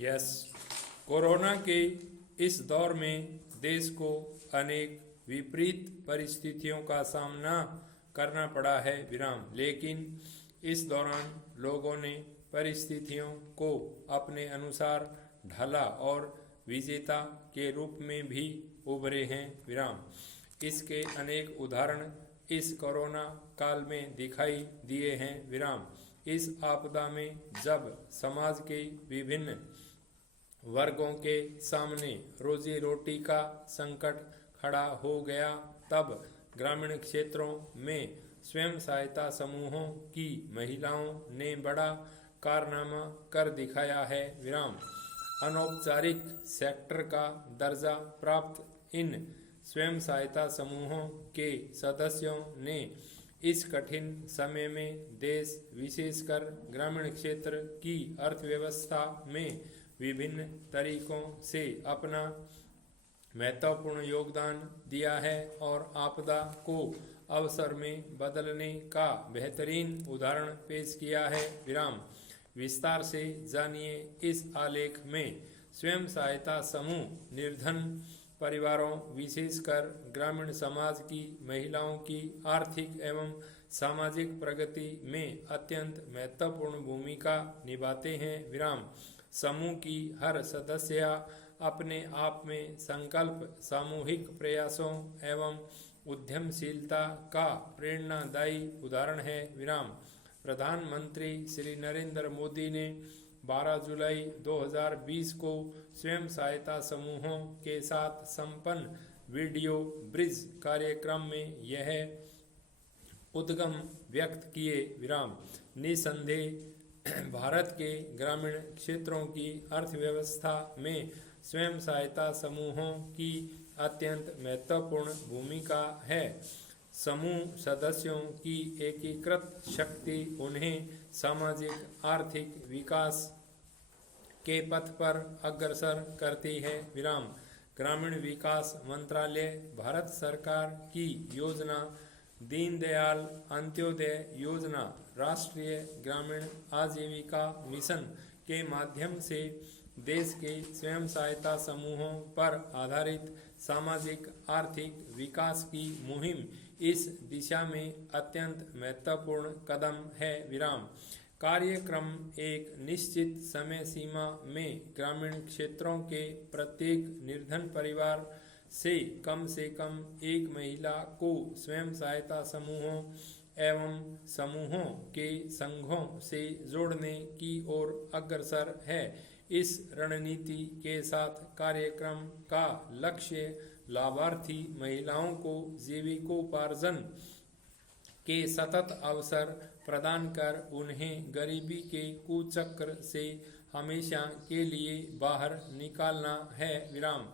Yes, corona के इस दौर में देश को अनेक विपरीत परिस्थितियों का सामना करना पड़ा है विराम। लेकिन इस दौरान लोगों ने परिस्थितियों को अपने अनुसार ढाला और विजेता के रूप में भी उभरे हैं विराम। इसके अनेक उदाहरण इस कोरोना काल में दिखाई दिए हैं विराम। इस आपदा में जब समाज के विभिन्न वर्गों के सामने रोजी रोटी का संकट खड़ा हो गया, तब ग्रामीण क्षेत्रों में स्वयं सहायता समूहों की महिलाओं ने बड़ा कारनामा कर दिखाया है विराम। अनौपचारिक सेक्टर का दर्जा प्राप्त इन स्वयं सहायता समूहों के सदस्यों ने इस कठिन समय में देश, विशेषकर ग्रामीण क्षेत्र की अर्थव्यवस्था में विभिन्न तरीकों से अपना महत्वपूर्ण योगदान दिया है और आपदा को अवसर में बदलने का बेहतरीन उदाहरण पेश किया है विराम। विस्तार से जानिए इस आलेख में। स्वयं सहायता समूह निर्धन परिवारों, विशेषकर ग्रामीण समाज की महिलाओं की आर्थिक एवं सामाजिक प्रगति में अत्यंत महत्वपूर्ण भूमिका निभाते हैं विराम। समूह की हर सदस्य अपने आप में संकल्प, सामूहिक प्रयासों एवं उद्यमशीलता का प्रेरणादायी उदाहरण है विराम। प्रधानमंत्री श्री नरेंद्र मोदी ने 12 जुलाई 2020 को स्वयं सहायता समूहों के साथ संपन्न वीडियो ब्रिज कार्यक्रम में यह उद्गम व्यक्त किए विराम। निसंदेह भारत के ग्रामीण क्षेत्रों की अर्थव्यवस्था में स्वयं सहायता समूहों की अत्यंत महत्वपूर्ण भूमिका है। समूह सदस्यों की एकीकृत शक्ति उन्हें सामाजिक आर्थिक विकास के पथ पर अग्रसर करती है विराम। ग्रामीण विकास मंत्रालय भारत सरकार की योजना दीनदयाल अंत्योदय योजना, राष्ट्रीय ग्रामीण आजीविका मिशन के माध्यम से देश के स्वयं सहायता समूहों पर आधारित सामाजिक आर्थिक विकास की मुहिम इस दिशा में अत्यंत महत्वपूर्ण कदम है विराम। कार्यक्रम एक निश्चित समय सीमा में ग्रामीण क्षेत्रों के प्रत्येक निर्धन परिवार से कम एक महिला को स्वयं सहायता समूहों एवं समूहों के संघों से जोड़ने की ओर अग्रसर है। इस रणनीति के साथ कार्यक्रम का लक्ष्य लाभार्थी महिलाओं को जीविकोपार्जन के सतत अवसर प्रदान कर उन्हें गरीबी के कुचक्र से हमेशा के लिए बाहर निकालना है विराम।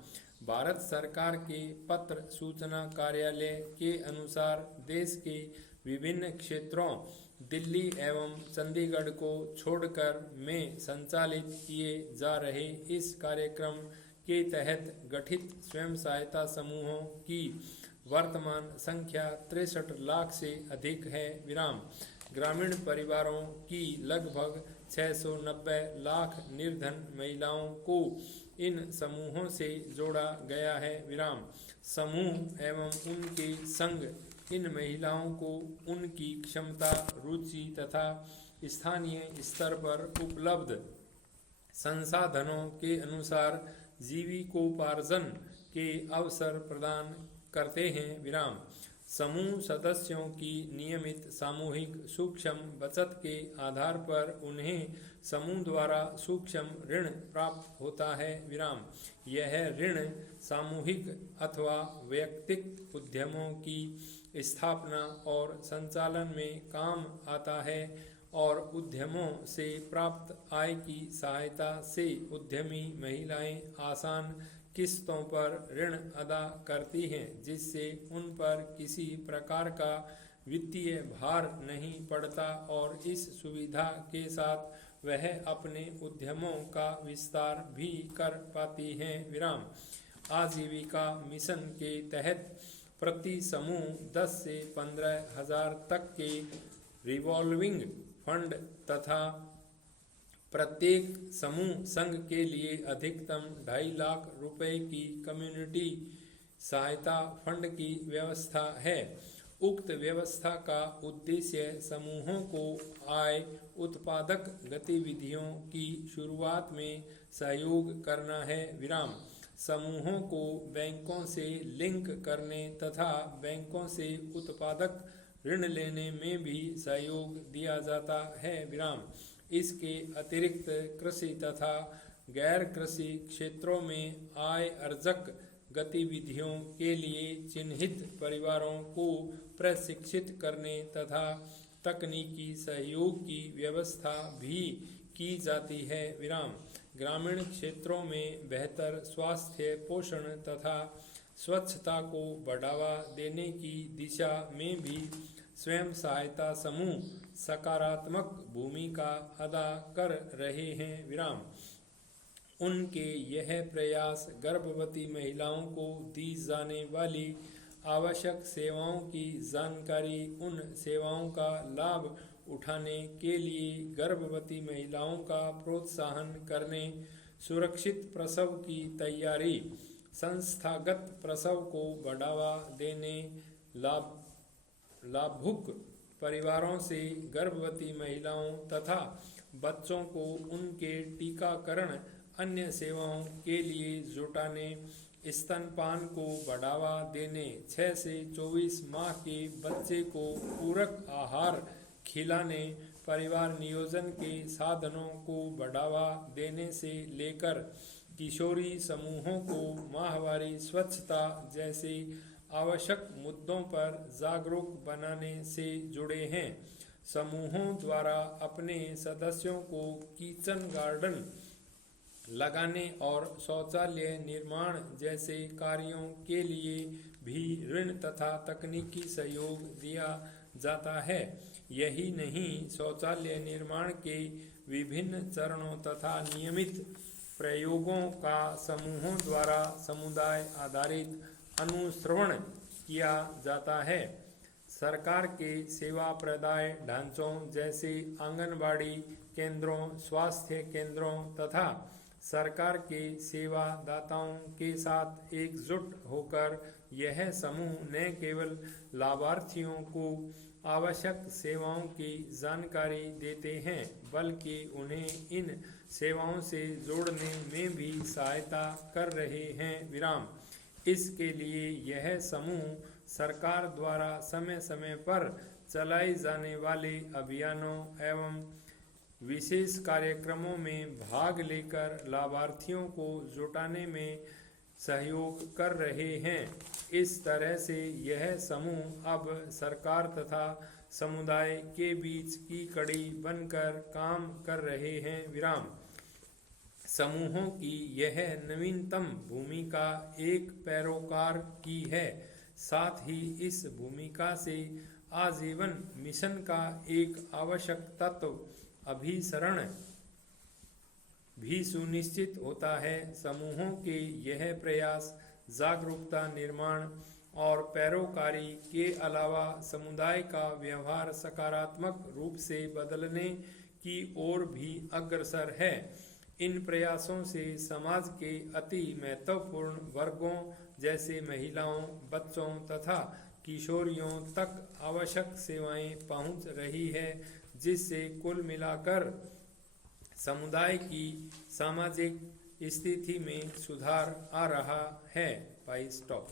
भारत सरकार के पत्र सूचना कार्यालय के अनुसार देश के विभिन्न क्षेत्रों, दिल्ली एवं चंडीगढ़ को छोड़कर में संचालित किए जा रहे इस कार्यक्रम के तहत गठित स्वयं सहायता समूहों की वर्तमान संख्या 63 लाख से अधिक है विराम। ग्रामीण परिवारों की लगभग 690 लाख निर्धन महिलाओं को इन समूहों से जोड़ा गया है विराम। समूह एवं उनके संघ इन महिलाओं को उनकी क्षमता, रुचि तथा स्थानीय स्तर पर उपलब्ध संसाधनों के अनुसार जीविकोपार्जन के अवसर प्रदान करते हैं विराम। समूह सदस्यों की नियमित सामूहिक सूक्ष्म बचत के आधार पर उन्हें समूह द्वारा सूक्ष्म ऋण प्राप्त होता है विराम। यह ऋण सामूहिक अथवा वैयक्तिक उद्यमों की स्थापना और संचालन में काम आता है और उद्यमों से प्राप्त आय की सहायता से उद्यमी महिलाएं आसान किस्तों पर ऋण अदा करती हैं, जिससे उन पर किसी प्रकार का वित्तीय भार नहीं पड़ता और इस सुविधा के साथ वह अपने उद्यमों का विस्तार भी कर पाती हैं विराम। आजीविका मिशन के तहत प्रति समूह 10 से 15 हजार तक के रिवॉल्विंग फंड तथा प्रत्येक समूह संघ के लिए अधिकतम 2.5 लाख रुपए की कम्युनिटी सहायता फंड की व्यवस्था है। उक्त व्यवस्था का उद्देश्य समूहों को आय उत्पादक गतिविधियों की शुरुआत में सहयोग करना है। विराम। समूहों को बैंकों से लिंक करने तथा बैंकों से उत्पादक ऋण लेने में भी सहयोग दिया जाता है। विराम। इसके अतिरिक्त कृषि तथा गैर कृषि क्षेत्रों में आय अर्जक गतिविधियों के लिए चिन्हित परिवारों को प्रशिक्षित करने तथा तकनीकी सहयोग की व्यवस्था भी की जाती है। विराम। ग्रामीण क्षेत्रों में बेहतर स्वास्थ्य, पोषण तथा स्वच्छता को बढ़ावा देने की दिशा में भी स्वयं सहायता समूह सकारात्मक भूमिका अदा कर रहे हैं। विराम। उनके यह प्रयास गर्भवती महिलाओं को दी जाने वाली आवश्यक सेवाओं की जानकारी, उन सेवाओं का लाभ उठाने के लिए गर्भवती महिलाओं का प्रोत्साहन करने, सुरक्षित प्रसव की तैयारी, संस्थागत प्रसव को बढ़ावा देने, लाभुक परिवारों से गर्भवती महिलाओं तथा बच्चों को उनके टीकाकरण, अन्य सेवाओं के लिए जुटाने, स्तनपान को बढ़ावा देने, 6 से 24 माह के बच्चे को पूरक आहार खिलाने, परिवार नियोजन के साधनों को बढ़ावा देने से लेकर किशोरी समूहों को माहवारी स्वच्छता जैसे आवश्यक मुद्दों पर जागरूक बनाने से जुड़े हैं। समूहों द्वारा अपने सदस्यों को किचन गार्डन लगाने और शौचालय निर्माण जैसे कार्यों के लिए भी ऋण तथा तकनीकी सहयोग दिया जाता है। यही नहीं, शौचालय निर्माण के विभिन्न चरणों तथा नियमित प्रयोगों का समूहों द्वारा समुदाय आधारित अनुश्रवण किया जाता है। सरकार के सेवा प्रदाय ढांचों जैसे आंगनबाड़ी केंद्रों, स्वास्थ्य केंद्रों तथा सरकार के सेवादाताओं के साथ एकजुट होकर यह समूह न केवल लाभार्थियों को आवश्यक सेवाओं की जानकारी देते हैं, बल्कि उन्हें इन सेवाओं से जोड़ने में भी सहायता कर रहे हैं। विराम। इसके लिए यह समूह सरकार द्वारा समय समय पर चलाए जाने वाले अभियानों एवं विशेष कार्यक्रमों में भाग लेकर लाभार्थियों को जुटाने में सहयोग कर रहे हैं। इस तरह से यह समूह अब सरकार तथा समुदाय के बीच की कड़ी बनकर काम कर रहे हैं। विराम। समूहों की यह नवीनतम भूमिका एक पैरोकार की है, साथ ही इस भूमिका से आजीवन मिशन का एक आवश्यक तत्व अभिसरण भी सुनिश्चित होता है। समूहों के यह प्रयास जागरूकता निर्माण और पैरोकारी के अलावा समुदाय का व्यवहार सकारात्मक रूप से बदलने की ओर भी अग्रसर है। इन प्रयासों से समाज के अति महत्वपूर्ण वर्गों जैसे महिलाओं, बच्चों तथा किशोरियों तक आवश्यक सेवाएं पहुंच रही है, जिससे कुल मिलाकर समुदाय की सामाजिक स्थिति में सुधार आ रहा है। भाई स्टॉप।